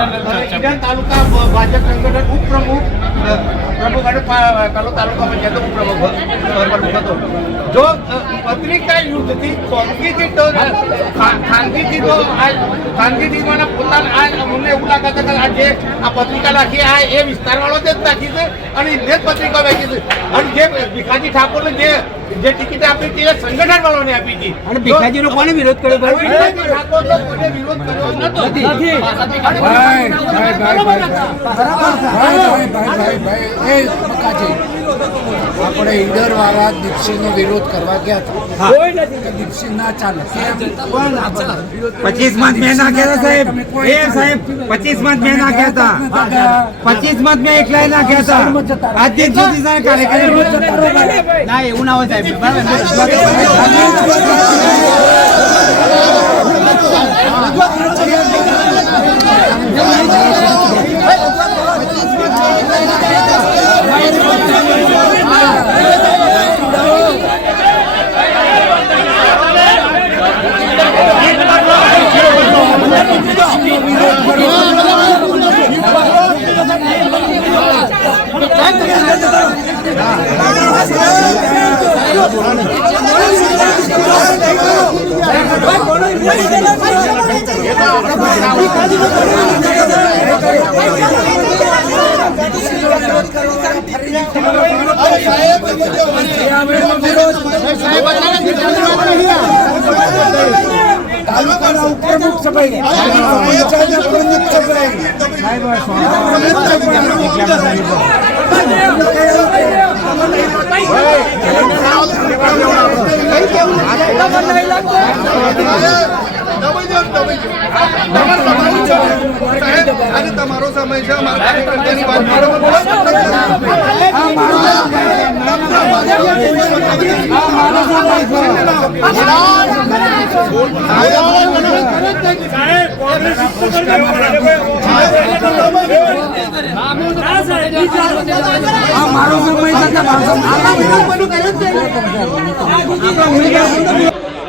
ઈડર તાલુકા ભાજપ સંગઠન ઉપપ્રમુખ પ્રમુખ અને તાલુકા પંચાયત ઉપપ્રમુખ હતો. જો પત્રિકા યુદ્ધથી ખાનગીથી મને પોતાના અમને એવું લાગે છે કે આ જે આ પત્રિકા રાખી આ એ વિસ્તારવાળો જ રાખી છે અને જે પત્રિકા રાખી છે અને જે ભીખાજી ઠાકોરને જે ટિકિટ આપી હતી એ સંગઠન વાળાને આપી હતી. અને ભીખાજીનો કોને વિરોધ કર્યો? ભીખાજી ઠાકોરનો કોઈને વિરોધ કર્યો નથી. આપણે ઈડર વાળા દીપસિંહનો વિરોધ કરવા ગયા હતા. દીપસિંહ ના ચાલે 25 મત મેં નાખ્યા હતા સાહેબ. એ સાહેબ 25 મત મેં નાખ્યા હતા. 25 મત મેં એકલા નાખ્યા હતા. આજ દિન સુધી સાહેબ કાર્યક્રમ ના એવું ના હોય સાહેબ. તાલુકાના ઉપપ્રમુખ સભાઈ તમારો સમય છે.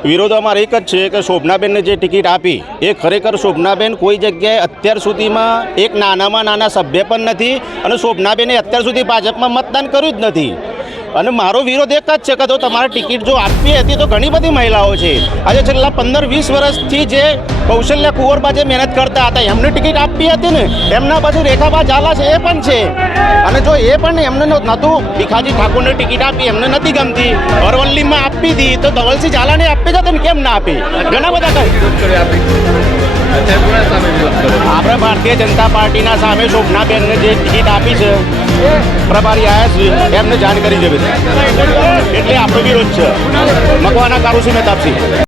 વિરોધ અમારે એક જ છે કે શોભનાબેનને જે ટિકિટ આપી એ ખરેખર શોભનાબેન કોઈ જગ્યાએ અત્યાર સુધીમાં એક નાનામાં નાના સભ્ય પણ નથી અને શોભનાબેને અત્યાર સુધી ભાજપમાં મતદાન કર્યું જ નથી. અને મારો વિરોધ એક જ છે કે જો તમારે ટિકિટ જો આપવી હતી તો ઘણી બધી મહિલાઓ છે આજે છેલ્લા 15-20 વર્ષથી જે કૌશલ્ય કુંવરબા જે મહેનત કરતા હતા એમને ટિકિટ આપવી હતી ને એમના પછી રેખાબા ઝાલા છે એ પણ છે. અને જો એ પણ એમને નહોતું ભીખાજી ઠાકોરને ટિકિટ આપી એમને નથી ગમતી અરવલ્લીમાં આપી હતી તો ધવલસિંહ ઝાલાને આપી જતા ને કેમ ના આપી? ઘણા બધા આપણે ભારતીય જનતા પાર્ટીના સામે શોભનાબેનને જે ટિકિટ આપી છે પ્રભારી આવ્યા છે એમને જાણ કરી દેવી એટલે આપણો વિરોધ છે. મકવાના કારુસિંહ મહેતાબસિંહ.